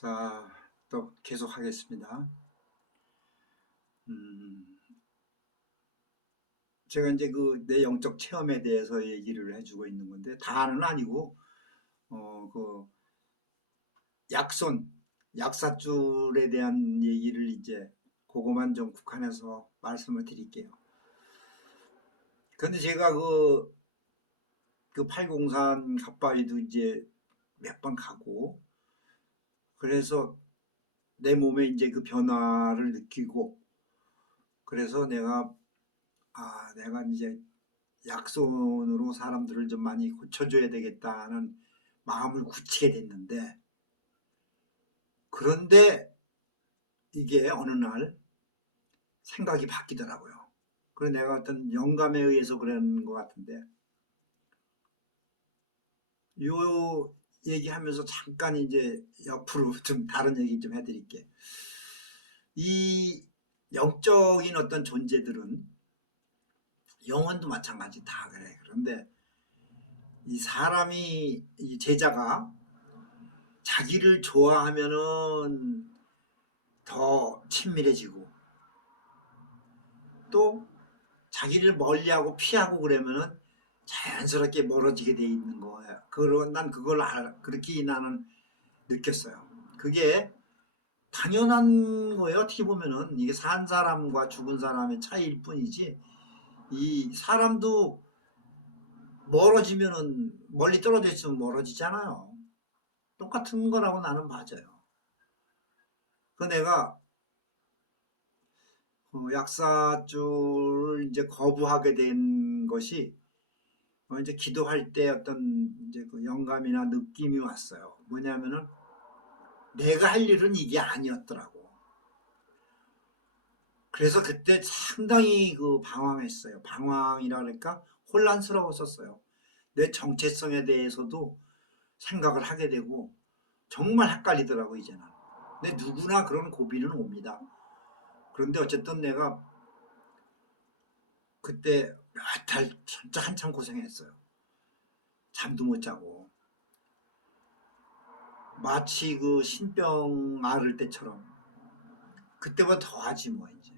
자, 또 계속 하겠습니다. 제가 이제 내 영적 체험에 대해서 얘기를 해주고 있는 건데, 다는 아니고, 그 약손, 약사줄에 대한 얘기를 이제 그거만 좀 국한해서 말씀을 드릴게요. 근데 제가 그 팔공산 갓바위도 이제 몇 번 가고, 그래서 내 몸에 이제 그 변화를 느끼고, 그래서 내가 이제 약손으로 사람들을 좀 많이 고쳐줘야 되겠다는 마음을 굳히게 됐는데, 그런데 이게 어느 날 생각이 바뀌더라고요. 그래서 내가 어떤 영감에 의해서 그런 것 같은데, 요 얘기하면서 잠깐 이제 옆으로 좀 다른 얘기 좀 해드릴게. 이 영적인 어떤 존재들은 영혼도 마찬가지 다 그래. 그런데 이 사람이, 이 제자가 자기를 좋아하면은 더 친밀해지고, 또 자기를 멀리하고 피하고 그러면은 자연스럽게 멀어지게 돼 있는 거예요. 난 그걸 그렇게 나는 느꼈어요. 그게 당연한 거예요. 어떻게 보면은 이게 산 사람과 죽은 사람의 차이일 뿐이지, 이 사람도 멀어지면은, 멀리 떨어져 있으면 멀어지잖아요. 똑같은 거라고 나는 맞아요. 그 내가 약사줄을 이제 거부하게 된 것이, 이제 기도할 때 어떤 이제 그 영감이나 느낌이 왔어요. 뭐냐면은 내가 할 일은 이게 아니었더라고. 그래서 그때 상당히 방황했어요. 방황이라 그러니까 혼란스러웠었어요. 내 정체성에 대해서도 생각을 하게 되고 정말 헷갈리더라고 이제는. 근데 누구나 그런 고비는 옵니다. 그런데 어쨌든 내가 그때 몇 달 진짜 한참 고생했어요. 잠도 못 자고 마치 그 신병 앓을 때처럼, 그때보다 더 하지 뭐 이제.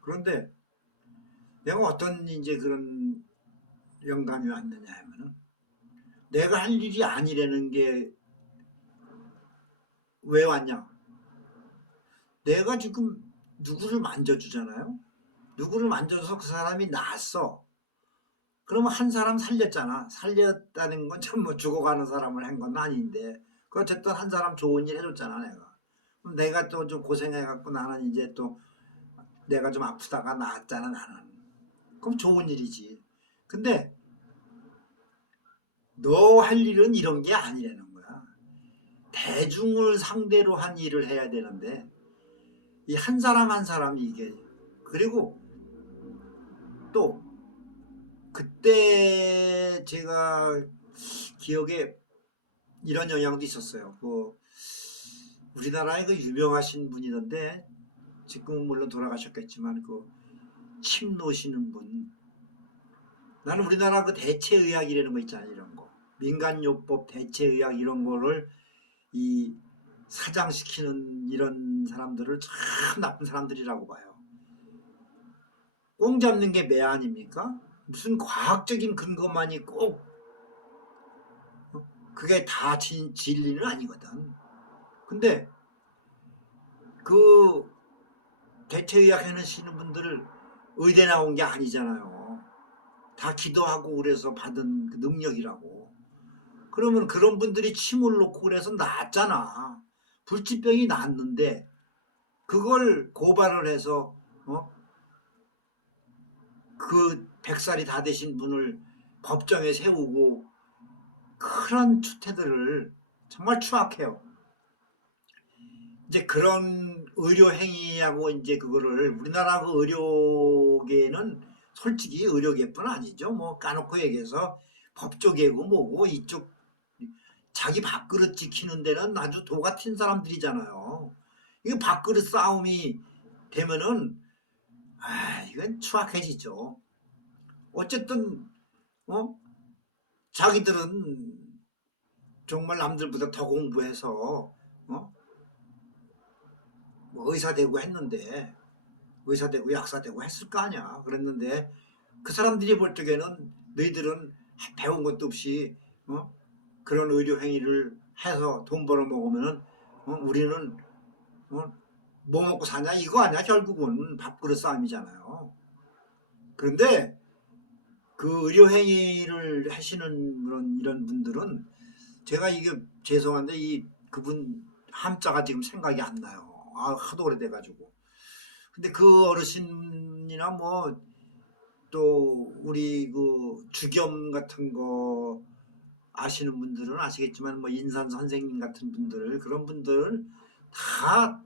그런데 내가 어떤 이제 그런 영감이 왔느냐 하면은, 내가 할 일이 아니라는 게 왜 왔냐? 내가 지금 누구를 만져주잖아요. 누구를 만져서 그 사람이 나았어. 그러면 한 사람 살렸잖아. 살렸다는 건 전부 죽어가는 사람을 한 건 아닌데, 그 어쨌든 한 사람 좋은 일 해줬잖아 내가. 그럼 내가 또 좀 고생해갖고 나는 이제 또 내가 좀 아프다가 나았잖아 나는. 그럼 좋은 일이지. 근데 너 할 일은 이런 게 아니라는 거야. 대중을 상대로 한 일을 해야 되는데, 이 한 사람 한 사람이 이게. 그리고 또 그때 제가 기억에 이런 영향도 있었어요. 우리나라에 유명하신 분이던데, 지금은 물론 돌아가셨겠지만, 침 놓으시는 분. 나는 우리나라 대체의학이라는 거 있잖아요. 이런 거. 민간요법 대체의학 이런 거를 이 사장시키는 이런 사람들을 참 나쁜 사람들이라고 봐요. 꽁 잡는 게 매 아닙니까? 무슨 과학적인 근거만이 꼭 그게 다 진리는 아니거든. 근데 그 대체의학 해내시는 분들을 의대 나온 게 아니잖아요. 다 기도하고 그래서 받은 그 능력이라고. 그러면 그런 분들이 침을 놓고 그래서 낫잖아. 불치병이 낫는데 그걸 고발을 해서 그 100살이 다 되신 분을 법정에 세우고, 그런 추태들을 정말 추악해요. 이제 그런 의료 행위하고 이제 그거를 우리나라 그 의료계는 솔직히 의료계뿐 아니죠. 뭐 까놓고 얘기해서 법조계고 뭐고 이쪽 자기 밥그릇 지키는 데는 아주 도 같은 사람들이잖아요. 이거 밥그릇 싸움이 되면은 이건 추악해지죠. 어쨌든 어 자기들은 정말 남들보다 더 공부해서 뭐 의사 되고 했는데 의사 되고 약사 되고 했을 거 아니야. 그랬는데 그 사람들이 볼 적에는 너희들은 배운 것도 없이 그런 의료 행위를 해서 돈 벌어 먹으면은 우리는 뭐 먹고 사냐 이거 아니야. 결국은 밥그릇 싸움이잖아요. 그런데 그 의료 행위를 하시는 이런 분들은 제가 이게 죄송한데 이 그분 함자가 지금 생각이 안 나요. 하도 오래돼가지고. 근데 그 어르신이나 뭐 또 우리 그 주겸 같은 거 아시는 분들은 아시겠지만 뭐 인산 선생님 같은 분들 그런 분들 다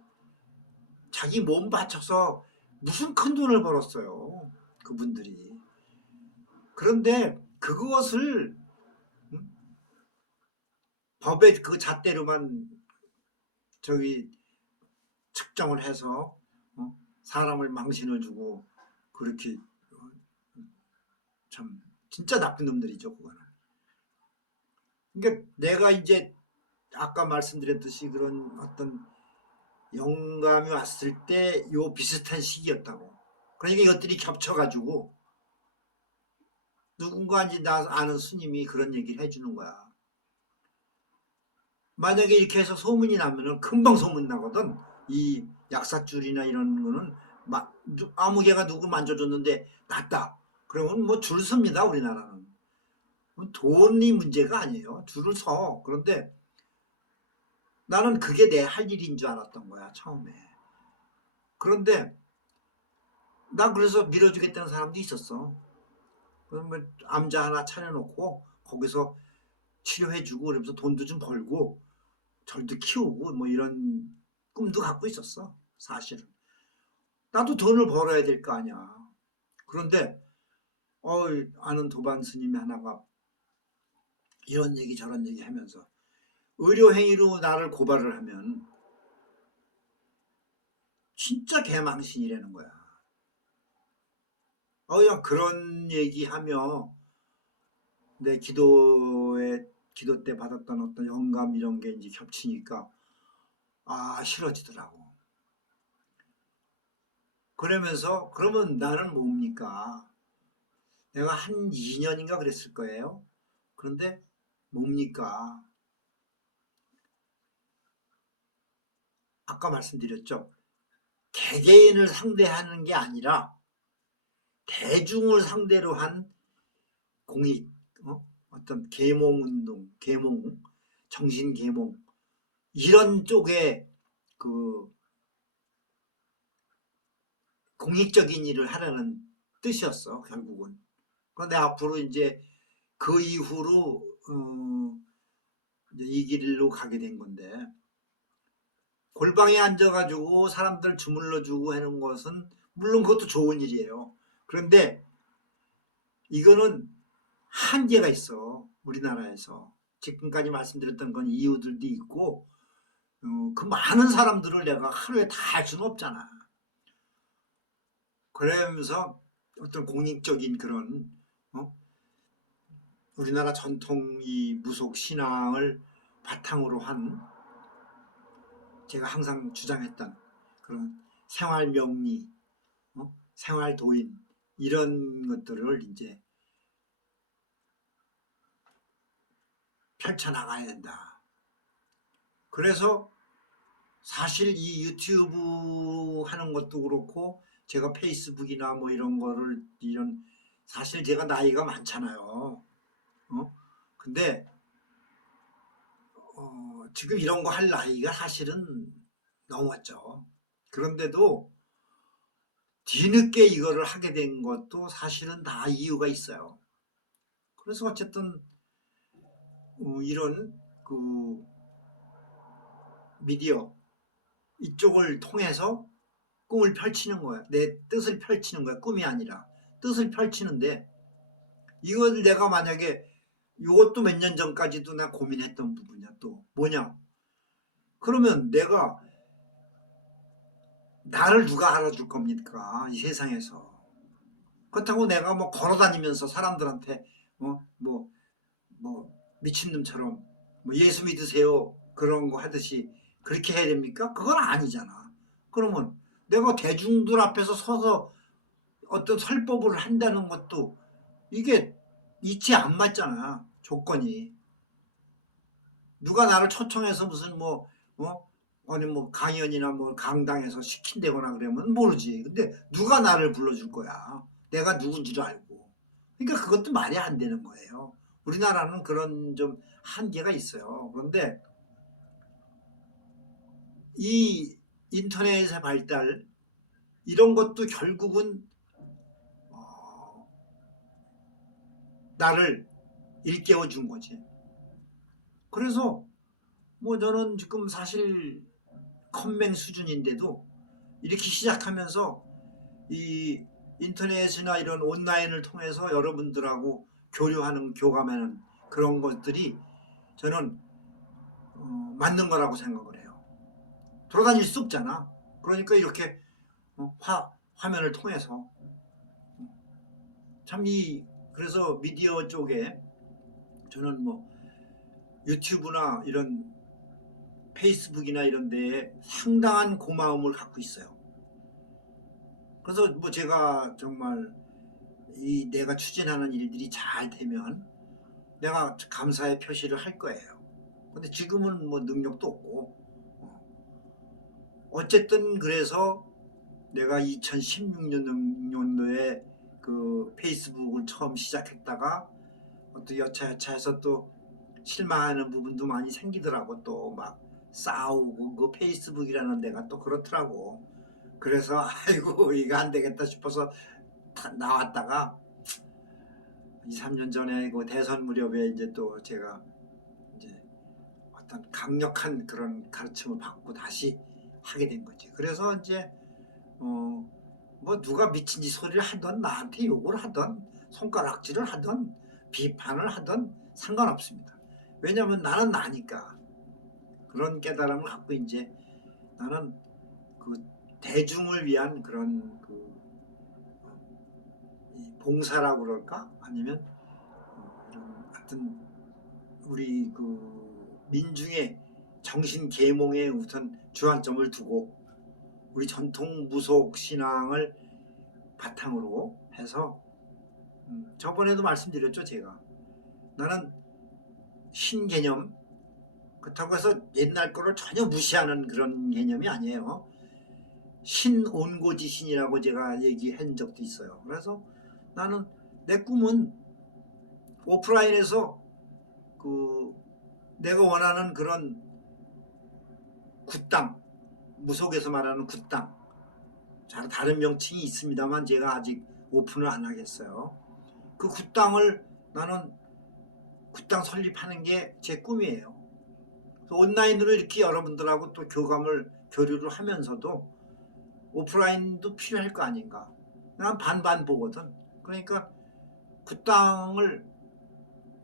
자기 몸 바쳐서 무슨 큰 돈을 벌었어요. 그분들이. 그런데 그것을 법의 그 잣대로만 저기 측정을 해서 사람을 망신을 주고 그렇게 참 진짜 나쁜 놈들이죠 그거는. 그러니까 내가 이제 아까 말씀드렸듯이 그런 어떤 영감이 왔을 때 요 비슷한 시기였다고. 그러니까 이것들이 겹쳐가지고 누군가 이제 나 아는 스님이 그런 얘기를 해주는 거야. 만약에 이렇게 해서 소문이 나면은 금방 소문 나거든. 이 약사줄이나 이런 거는 아무 개가 누구 만져줬는데 낫다. 그러면 뭐 줄 섭니다 우리나라는. 돈이 문제가 아니에요. 줄을 서. 그런데 나는 그게 내 할 일인 줄 알았던 거야 처음에. 그런데 나 그래서 밀어주겠다는 사람도 있었어. 그러면 암자 하나 차려놓고 거기서 치료해주고 그러면서 돈도 좀 벌고 절도 키우고 뭐 이런 꿈도 갖고 있었어 사실은. 나도 돈을 벌어야 될 거 아니야. 그런데 아는 도반 스님이 하나가 이런 얘기 저런 얘기 하면서 의료행위로 나를 고발을 하면 진짜 개망신이라는 거야. 그냥 그런 얘기하며 내 기도 때 받았던 어떤 영감 이런 게 이제 겹치니까 싫어지더라고. 그러면서 그러면 나는 뭡니까? 내가 한 2년인가 그랬을 거예요. 그런데 뭡니까? 아까 말씀드렸죠. 개개인을 상대하는 게 아니라 대중을 상대로 한 공익, 어떤 계몽운동, 계몽, 정신계몽 이런 쪽에 그 공익적인 일을 하려는 뜻이었어 결국은. 그런데 앞으로 이제 그 이후로 이제 이 길로 가게 된 건데 골방에 앉아가지고 사람들 주물러주고 하는 것은 물론 그것도 좋은 일이에요. 그런데 이거는 한계가 있어 우리나라에서. 지금까지 말씀드렸던 건 이유들도 있고 그 많은 사람들을 내가 하루에 다 할 수는 없잖아. 그러면서 어떤 공익적인 그런 우리나라 전통 이 무속 신앙을 바탕으로 한 제가 항상 주장했던 그런 생활 명리, 생활 도인 이런 것들을 이제 펼쳐나가야 된다. 그래서 사실 이 유튜브 하는 것도 그렇고 제가 페이스북이나 뭐 이런 거를 사실 제가 나이가 많잖아요. 근데 지금 이런 거 할 나이가 사실은 넘었죠. 그런데도 뒤늦게 이거를 하게 된 것도 사실은 다 이유가 있어요. 그래서 어쨌든 이런 그 미디어 이쪽을 통해서 꿈을 펼치는 거야. 내 뜻을 펼치는 거야. 꿈이 아니라 뜻을 펼치는데 이걸 내가 만약에 이것도 몇 년 전까지도 나 고민했던 부분이야. 또 뭐냐? 그러면 내가 나를 누가 알아줄 겁니까? 이 세상에서. 그렇다고 내가 뭐 걸어다니면서 사람들한테 뭐 미친놈처럼 뭐 예수 믿으세요 그런 거 하듯이 그렇게 해야 됩니까? 그건 아니잖아. 그러면 내가 대중들 앞에서 서서 어떤 설법을 한다는 것도 이게 이치 안 맞잖아, 조건이. 누가 나를 초청해서 무슨 뭐 아니 뭐 강연이나 뭐 강당에서 시킨다거나 그러면 모르지. 근데 누가 나를 불러줄 거야, 내가 누군지도 알고. 그러니까 그것도 말이 안 되는 거예요. 우리나라는 그런 좀 한계가 있어요. 그런데 이 인터넷의 발달, 이런 것도 결국은 나를 일깨워 준 거지. 그래서 뭐 저는 지금 사실 컴맹 수준인데도 이렇게 시작하면서 이 인터넷이나 이런 온라인을 통해서 여러분들하고 교류하는, 교감하는 그런 것들이 저는 맞는 거라고 생각을 해요. 돌아다닐 수 없잖아. 그러니까 이렇게 화면을 통해서 참 그래서 미디어 쪽에 저는 뭐 유튜브나 이런 페이스북이나 이런 데에 상당한 고마움을 갖고 있어요. 그래서 뭐 제가 정말 내가 추진하는 일들이 잘 되면 내가 감사의 표시를 할 거예요. 근데 지금은 뭐 능력도 없고, 어쨌든 그래서 내가 2016년도에 그 페이스북을 처음 시작했다가 또 여차여차해서 또 실망하는 부분도 많이 생기더라고. 또 막 싸우고, 그 페이스북이라는 데가 또 그렇더라고. 그래서 아이고 이거 안 되겠다 싶어서 나왔다가 2, 3년 전에 그 대선 무렵에 이제 또 제가 이제 어떤 강력한 그런 가르침을 받고 다시 하게 된 거지. 그래서 이제 뭐 누가 미친 짓 소리를 하던, 나한테 욕을 하던, 손가락질을 하던, 비판을 하던 상관없습니다. 왜냐하면 나는 나니까. 그런 깨달음을 갖고 이제 나는 그 대중을 위한 그런 봉사라고 그럴까? 아니면 이런 하여튼 우리 민중의 정신 계몽에 우선 주안점을 두고 우리 전통 무속 신앙을 바탕으로 해서 저번에도 말씀드렸죠. 제가 나는 신개념, 그렇다고 해서 옛날 거를 전혀 무시하는 그런 개념이 아니에요. 신온고지신이라고 제가 얘기한 적도 있어요. 그래서 나는 내 꿈은 오프라인에서 내가 원하는 그런 굿땅, 무속에서 말하는 굿땅, 다른 명칭이 있습니다만 제가 아직 오픈을 안 하겠어요. 그 굿땅을 나는 굿땅 설립하는 게 제 꿈이에요. 온라인으로 이렇게 여러분들하고 또 교류를 하면서도 오프라인도 필요할 거 아닌가. 난 반반 보거든. 그러니까 굿땅을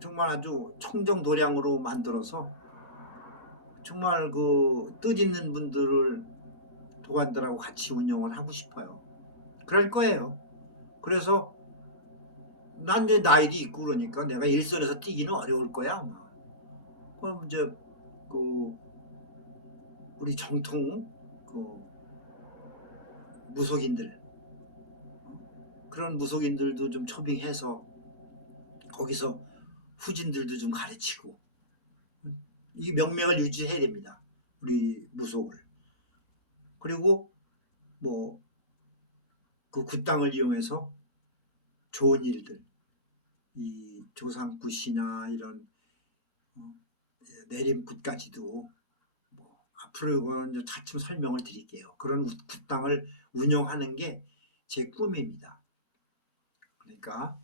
정말 아주 청정도량으로 만들어서 정말 뜻 있는 분들을 도관들하고 같이 운영을 하고 싶어요. 그럴 거예요. 그래서 난 이제 나이도 있고 그러니까 내가 일선에서 뛰기는 어려울 거야 아마. 그럼 이제 우리 정통 무속인들, 그런 무속인들도 좀 초빙해서 거기서 후진들도 좀 가르치고 이 명맥을 유지해야 됩니다. 우리 무속을. 그리고 뭐 그 굿땅을 이용해서 좋은 일들, 이 조상굿이나 이런 내림굿까지도 뭐 앞으로 이건 차츰 설명을 드릴게요. 그런 굿땅을 운영하는 게 제 꿈입니다. 그러니까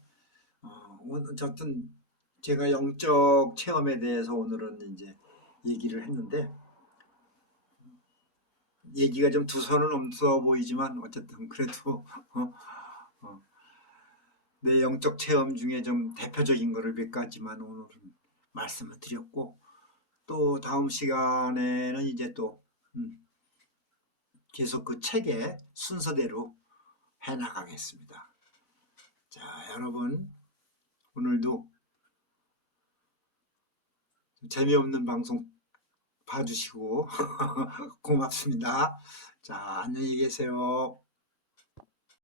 어쨌든 제가 영적 체험에 대해서 오늘은 이제 얘기를 했는데, 얘기가 좀 두 선은 넘어 보이지만 어쨌든 그래도 내 영적 체험 중에 좀 대표적인 거를 몇 가지만 오늘은 말씀을 드렸고, 또 다음 시간에는 이제 또 계속 그 책의 순서대로 해나가겠습니다. 자, 여러분 오늘도 재미없는 방송 봐주시고 고맙습니다. 자, 안녕히 계세요.